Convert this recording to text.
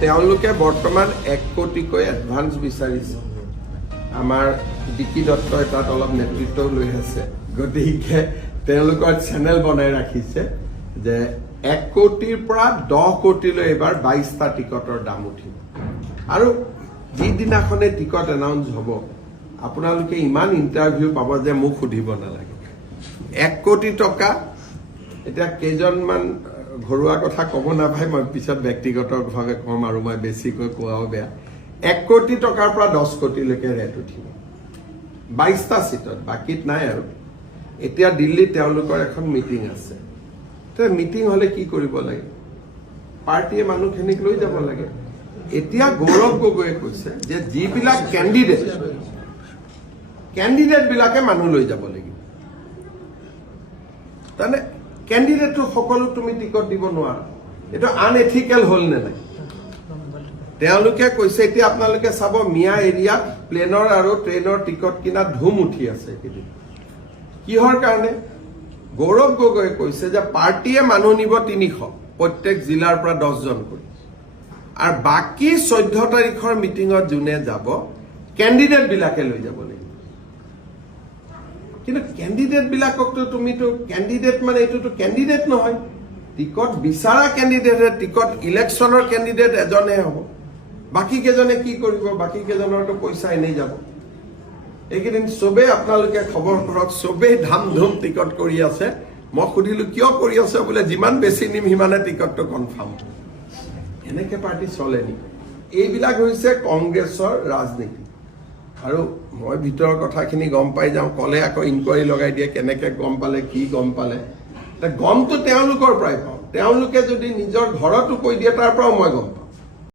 তেওঁলোকে বৰ্তমান 1 কোটিকৈ এডভান্স বিচাৰিছে আমাৰ ডিকি দত্তই তাত অলপ নেতৃত্ব লৈ আছে গতিকে তেওঁলোকৰ চেনেল বনাই ৰাখিছে যে 1 কোটিৰ পৰা 10 কোটিলৈ এবাৰ 22টা টিকটৰ দাম উঠিব আৰু যিদিনাখনে টিকট এনাউন্স হ'ব আপোনালোকে ইমান ইণ্টাৰভিউ পাব যে মোক সুধিব নালাগে 1 কোটি টকা এতিয়া কেইজনমান ঘৰুৱা কথা ক'ব নাপায় মই পিছত ব্যক্তিগতভাৱে কম আৰু মই বেছিকৈ কোৱাও বেয়া 1 কোটি টকাৰ পৰা 10 কোটিলৈকে ৰেট উঠিব 22টা সিটত বাকিত নাই আৰু এতিয়া দিল্লীত তেওঁলোকৰ এখন মিটিং আছে তো মিটিং হলে কি কৰিব লাগে পাৰ্টিয়ে মানুহখিনিক লৈ যাব লাগে এতিয়া গৌৰৱ গগৈয়ে কৈছে যে যিবিলাক কেণ্ডিডেট বিলাকে মানুহ লৈ যাব লাগিব মানে কেণ্ডিডেটটো সকলো তুমি টিকট দিব নোৱাৰা এটা আনএথিক্যাল হল নে নাই তেওঁলোকে কৈছে এতিয়া আপোনালোকে চাব মিয়া এৰিয়াত প্লেনৰ আৰু ট্ৰেইনৰ টিকট কিনা ধুম উঠি আছে কিহৰ কাৰণে গৌৰৱ গগৈয়ে কৈছে যে পাৰ্টিয়ে মানুহ নিব 300 প্ৰত্যেক জিলাৰ পৰা 10 জন কৰি আৰু বাকি 14 তাৰিখৰ মিটিঙত যোনে যাব কেণ্ডিডেট বিলাকে লৈ যাব লাগিব কিন্তু কেণ্ডিডেট বিলাককতো তুমিতো কেণ্ডিডেট মানে এইটোতো কেণ্ডিডেট নহয় টিকট বিচাৰা কেণ্ডিডেটে টিকট ইলেকশ্যনৰ কেণ্ডিডেট এজনে হ'ব বাকি কেজনে কি কৰিব বাকি কেজনৰতো পইচা এনেই যাব এইকেইদিন সবে আপোনালোকে খবৰ কৰক সবে ধামধুম টিকট কৰি আছে মই সুধিলো কিয় কৰি আছে বোলে যিমান বেছি নিম সিমানে টিকটটো কনফাৰ্ম এনেকে পাৰ্টি চলে নি এইবিলাক হৈছে কংগ্ৰেছৰ ৰাজনীতি আৰু মই ভিতৰৰ কথাখিনি গম পাই যাওঁ কলে আকৌ ইনকুৱাৰী লগাই দিয়ে কেনেকে গম পালে কি গম পালে গমটো তেওঁলোকৰ পৰাই পাওঁ তেওঁলোকে যদি নিজৰ ঘৰতো কৈ দিয়ে তাৰ পৰাও মই গম